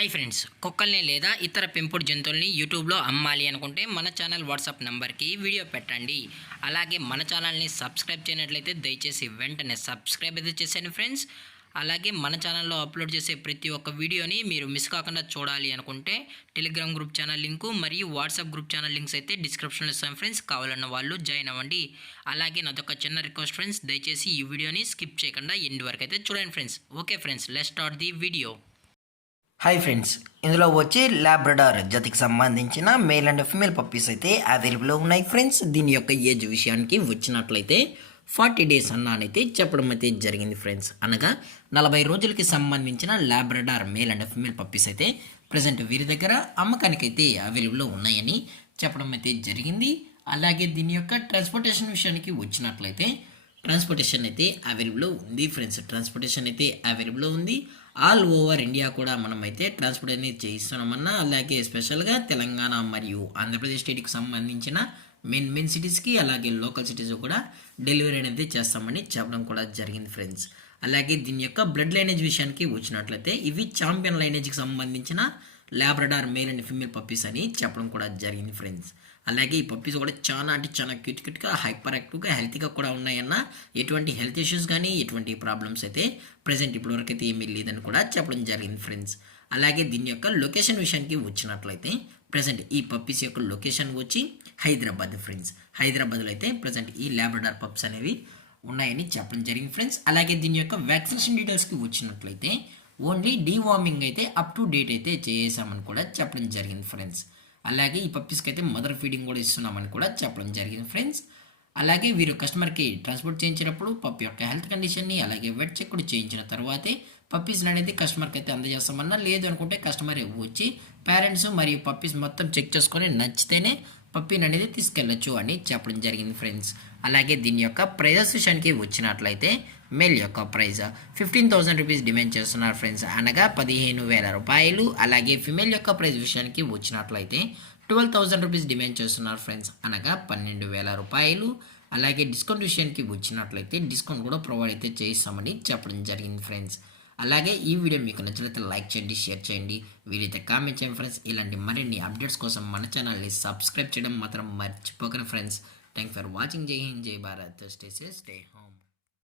Hi friends, కుక్కల్ని లేదా ఇతర పెంపుడు జంతువుల్ని యూట్యూబ్లో అమ్మాలి అనుకుంటే మన ఛానల్ వాట్సాప్ నెంబర్కి వీడియో పెట్టండి. అలాగే మన ఛానల్ని సబ్స్క్రైబ్ చేయనట్లయితే దయచేసి వెంటనే సబ్స్క్రైబ్ అయితే చేసేయండి ఫ్రెండ్స్. అలాగే మన ఛానల్లో అప్లోడ్ చేసే ప్రతి ఒక్క వీడియోని మీరు మిస్ కాకుండా చూడాలి అనుకుంటే టెలిగ్రామ్ గ్రూప్ ఛానల్ లింకు మరియు వాట్సాప్ గ్రూప్ ఛానల్ లింక్స్ అయితే డిస్క్రిప్షన్లో ఇస్తాం ఫ్రెండ్స్. కావాలన్న వాళ్ళు జాయిన్ అవ్వండి. అలాగే నాదొక చిన్న రిక్వెస్ట్ ఫ్రెండ్స్, దయచేసి ఈ వీడియోని స్కిప్ చేయకుండా ఎండ్ వరకు అయితే చూడండి friends. Okay friends, let's start the video. Hi friends, ఇందులో వచ్చి లాబ్రడార్ జతికి సంబంధించిన మేల్ అండ్ ఫీమేల్ పప్పీస్ అయితే అవైలబుల్లో ఉన్నాయి ఫ్రెండ్స్. దీని యొక్క ఏజ్ విషయానికి వచ్చినట్లయితే 40 days అన్నానైతే చెప్పడం అయితే జరిగింది ఫ్రెండ్స్. అనగా 40 రోజులకి సంబంధించిన Labrador male and female puppies అయితే ప్రజెంట్ వీరి దగ్గర అమ్మకానికి అయితే అవైలబుల్లో ఉన్నాయని చెప్పడం అయితే జరిగింది. అలాగే దీని యొక్క ట్రాన్స్పోర్టేషన్ విషయానికి వచ్చినట్లయితే ట్రాన్స్పోర్టేషన్ అయితే అవైలబుల్లో ఉంది ఫ్రెండ్స్. ట్రాన్స్పోర్టేషన్ అయితే అవైలబుల్లో ఉంది. ఆల్ ఓవర్ ఇండియా కూడా మనం అయితే ట్రాన్స్పోర్ట్ అనేది చేయిస్తున్నామన్నా. అలాగే స్పెషల్గా తెలంగాణ మరియు ఆంధ్రప్రదేశ్ స్టేట్కి సంబంధించిన మెయిన్ సిటీస్కి అలాగే లోకల్ సిటీస్ కూడా డెలివరీ అనేది చేస్తామని చెప్పడం కూడా జరిగింది ఫ్రెండ్స్. అలాగే దీని యొక్క బ్లడ్ లైనేజ్ విషయానికి వచ్చినట్లయితే ఇవి ఛాంపియన్ లైనేజ్కి సంబంధించిన Labrador male and female puppies అని చెప్పడం కూడా జరిగింది ఫ్రెండ్స్. అలాగే ఈ పప్పీస్ కూడా చాలా క్యూట్గా హైపర్ యాక్టివ్గా హెల్తీగా కూడా ఉన్నాయన్న. ఎటువంటి హెల్త్ ఇష్యూస్ కానీ ఎటువంటి ప్రాబ్లమ్స్ అయితే ప్రజెంట్ ఇప్పటివరకు అయితే ఏమీ లేదని కూడా చెప్పడం జరిగింది ఫ్రెండ్స్. అలాగే దీని యొక్క లొకేషన్ విషయానికి వచ్చినట్లయితే ప్రజెంట్ ఈ పప్పీస్ యొక్క లొకేషన్ వచ్చి హైదరాబాద్ ఫ్రెండ్స్. హైదరాబాద్లో అయితే ప్రజెంట్ ఈ లాబ్రడార్ పప్స్ అనేవి ఉన్నాయని చెప్పడం జరిగింది ఫ్రెండ్స్. అలాగే దీని యొక్క వ్యాక్సినేషన్ డీటెయిల్స్కి వచ్చినట్లయితే ఓన్లీ డీవార్మింగ్ అయితే అప్ టు డేట్ అయితే చేసామని కూడా చెప్పడం జరిగింది ఫ్రెండ్స్. అలాగే ఈ పప్పీస్కి అయితే మదర్ ఫీడింగ్ కూడా ఇస్తున్నామని కూడా చెప్పడం జరిగింది ఫ్రెండ్స్. అలాగే వీరు కస్టమర్కి ట్రాన్స్పోర్ట్ చేయించినప్పుడు పప్పి యొక్క హెల్త్ కండిషన్ని అలాగే వెట్ చెక్ కూడా చేయించిన తర్వాతే పప్పీస్ అనేది కస్టమర్కి అయితే అందజేస్తామన్నా. లేదు అనుకుంటే కస్టమర్ వచ్చి పేరెంట్స్ మరియు పప్పీస్ మొత్తం చెక్ చేసుకొని నచ్చితేనే పప్పీని అనేది తీసుకెళ్ళచ్చు అని చెప్పడం జరిగింది ఫ్రెండ్స్. అలాగే దీని యొక్క ప్రైజెస్ విషయానికి వచ్చినట్లయితే మేల్ యొక్క ప్రైజ్ 15,000 రూపీస్ డిమాండ్ చేస్తున్నారు ఫ్రెండ్స్, అనగా 15,000 రూపాయలు. అలాగే ఫిమేల్ యొక్క ప్రైజ్ విషయానికి వచ్చినట్లయితే 12,000 రూపీస్ డిమాండ్ చేస్తున్నారు ఫ్రెండ్స్, అనగా 12,000 రూపాయలు. అలాగే డిస్కౌంట్ విషయానికి వచ్చినట్లయితే డిస్కౌంట్ కూడా ప్రొవైడ్ అయితే చేస్తామని చెప్పడం జరిగింది ఫ్రెండ్స్. అలాగే ఈ వీడియో మీకు నచ్చినట్లయితే లైక్ చేయండి, షేర్ చేయండి, వీలైతే కామెంట్ చేయండి ఫ్రెండ్స్. ఇలాంటి మరిన్ని అప్డేట్స్ కోసం మన ఛానల్ని సబ్స్క్రైబ్ చేయడం మాత్రం మర్చిపోకండి ఫ్రెండ్స్. Thank for watching. జై హింద్, జై Bharat, stay safe, stay home.